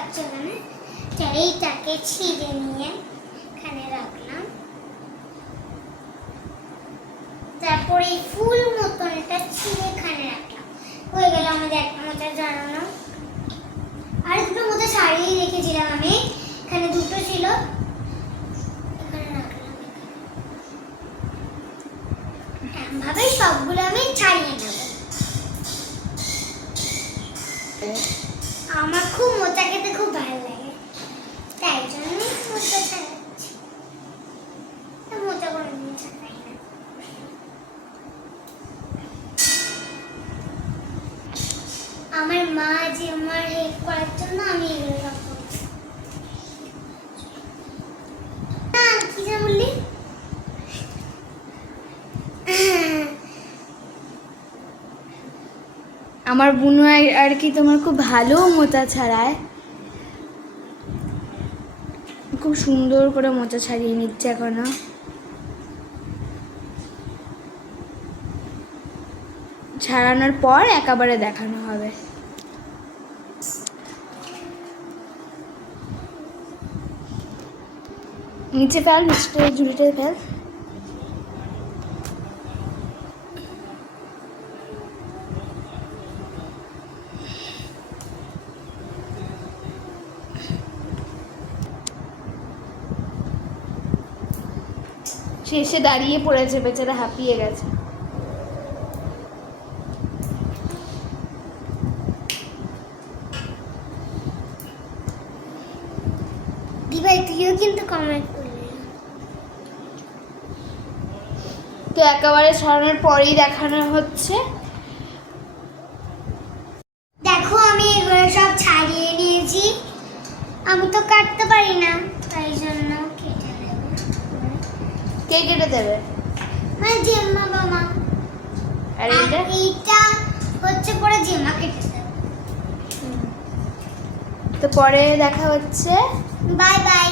যাচ্ছে ওখানে, এইটাকে ছিঁড়ে নিয়ে এখানে রাখলাম। তারপরে এই ফুল মতন এটা ছিঁড়ে এখানে রাখলাম। হয়ে গেল আমাদের একটা মোচা ঝাড়ানো। আর দুটো মোচা ছাড়িয়ে রেখেছিলাম আমি, এখানে দুটো ছিল, এখানে রাখলাম। এমনভাবে সবগুলো আমি ছাড়িয়ে নেব। আমার খুব মোচা খেতে খুব ভালো লাগে, তাই জন্য মোচা ছাড়াচ্ছি। মোচা করে নিয়ে ছাড়াই না। আমার মা যে আমার হেল্প করার জন্য আমি এগুলো সব করছি। না কি যা বললি? আমার বুনু আর কি তোমার খুব ভালো মোচা ছাড়ায়, খুব সুন্দর করে মোচা ছাড়িয়ে নিচ্ছে এখনো। ছাড়ানোর পর একেবারে দেখানো হবে। নিচে ফেল, নিচে ঝুড়িতে ফেল। সে এসে দাঁড়িয়ে পড়েছে, বেচারা হাঁপিয়ে গেছে। দিভাই তুইও কিন্তু কমেন্ট করলি। তো একেবারে ছড়ানোর পরেই দেখানো হচ্ছে। দেখো আমি এগুলো সব ছাড়িয়ে নিয়েছি, আমি তো কাটতে পারি না, তাই জন্য কেটে দেব। কে কেটে দেবে? মানে জেম্মা বাবা। আর এইটা হচ্ছে পরে জেম্মা কেটে দেবে। তো পরে দেখা হচ্ছে। Bye bye.